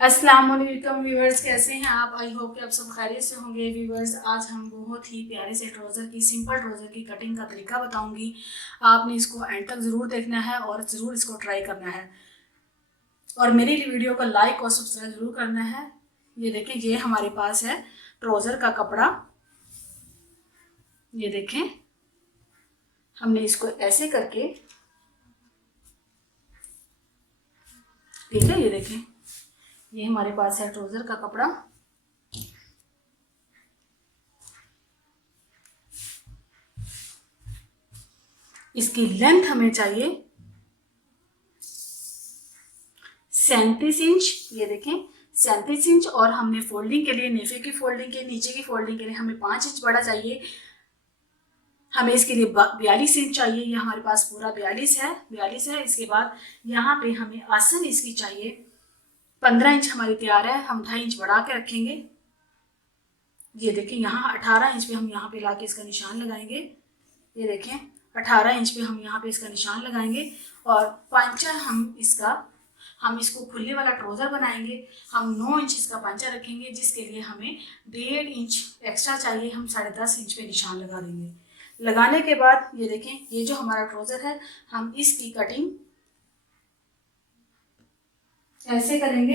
अस्सलाम वालेकुम व्यूवर्स, कैसे हैं आप? आई होप कि आप सब खैरियत से होंगे। व्यूवर्स, आज हम बहुत ही प्यारे से ट्राउज़र की सिंपल ट्राउज़र की कटिंग का तरीका बताऊंगी। आपने इसको एंड तक ज़रूर देखना है और ज़रूर इसको ट्राई करना है और मेरी वीडियो को लाइक और सब्सक्राइब ज़रूर करना है। ये देखें, ये हमारे पास है ट्राउज़र का कपड़ा। ये देखें, हमने इसको ऐसे करके, ठीक है, ये देखें, ये हमारे पास है ट्राउज़र का कपड़ा। इसकी लेंथ हमें चाहिए 37 इंच। ये देखें, 37 इंच। और हमने फोल्डिंग के लिए, नेफे की फोल्डिंग के, नीचे की फोल्डिंग के लिए हमें 5 इंच बड़ा चाहिए। हमें इसके लिए 42 इंच चाहिए। ये हमारे पास पूरा 42 है। इसके बाद यहाँ पे हमें आसन इसकी चाहिए 15 इंच हमारी तैयार है। हम 2.5 इंच बढ़ा के रखेंगे। ये देखें, यहाँ 18 इंच पे हम यहाँ पे लाके इसका निशान लगाएंगे। ये देखें, 18 इंच पे हम यहाँ पे इसका निशान लगाएंगे और पांचा हम इसको खुले वाला ट्राउज़र बनाएंगे। हम 9 इंच इसका पांचा रखेंगे, जिसके लिए हमें 1.5 इंच एक्स्ट्रा चाहिए। हम 10.5 इंच पे निशान लगा देंगे। लगाने के बाद ये देखें, ये जो हमारा ट्राउज़र है, हम इसकी कटिंग ऐसे करेंगे।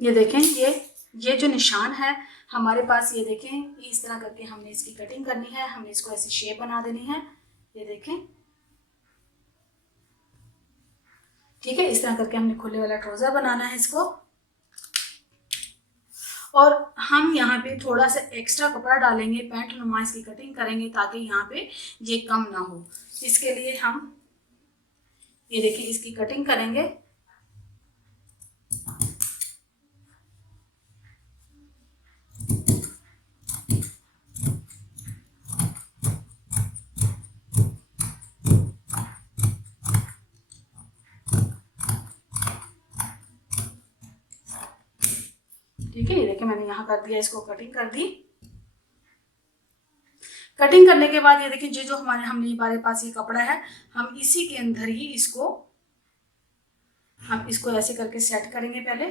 ये देखें, ये जो निशान है हमारे पास, ये देखें, इस तरह करके हमने इसकी कटिंग करनी है। हमने इसको ऐसी शेप बना देनी है। ये देखें, ठीक है, इस तरह करके हमने खुले वाला ट्राउज़र बनाना है इसको। और हम यहाँ पे थोड़ा सा एक्स्ट्रा कपड़ा डालेंगे, पैंट नुमा इसकी कटिंग करेंगे ताकि यहाँ पे ये कम ना हो। इसके लिए हम, ये देखिए, इसकी कटिंग करेंगे। ठीक है, ये देखिए, मैंने यहाँ कर दिया, इसको कटिंग कर दी। कटिंग करने के बाद ये देखिए, जो हमारे पास ये कपड़ा है, हम इसी के अंदर ही हम इसको ऐसे करके सेट करेंगे पहले।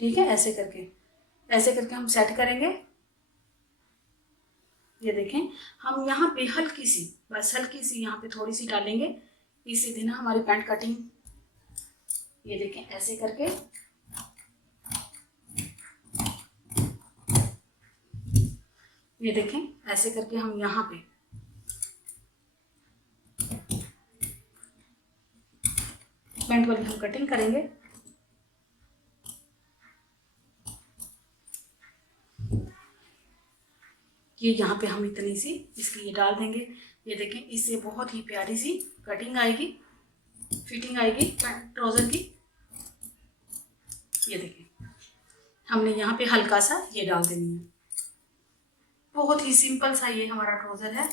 ठीक है, ऐसे करके हम सेट करेंगे। ये देखें, हम यहाँ पे हल्की सी यहाँ पे थोड़ी सी डालेंगे। इससे देना हमारी पैंट कटिंग, ये देखें, ऐसे करके। ये देखें, ऐसे करके हम यहाँ पे पैंट वाली हम कटिंग करेंगे। ये यहाँ पे हम इतनी सी इसकी ये डाल देंगे। ये देखें, इससे बहुत ही प्यारी सी कटिंग आएगी, फिटिंग आएगी ट्राउज़र की। ये देखें, हमने यहाँ पे हल्का सा ये डाल देनी है। बहुत ही सिंपल सा ये हमारा ट्राउज़र है।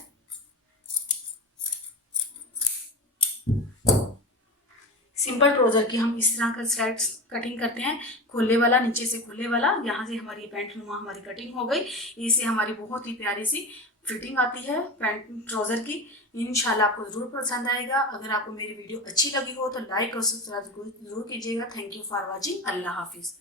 सिंपल ट्राउज़र की हम इस तरह का स्ट्राइप्स कटिंग करते हैं, खुले वाला, नीचे से खुले वाला। यहाँ से हमारी पैंट नुमा हमारी कटिंग हो गई। इससे हमारी बहुत ही प्यारी सी फिटिंग आती है पैंट ट्राउज़र की। इंशाल्लाह आपको ज़रूर पसंद आएगा। अगर आपको मेरी वीडियो अच्छी लगी हो तो लाइक और सब्सक्राइब जरूर कीजिएगा। Thank you for watching. अल्लाह हाफिज़।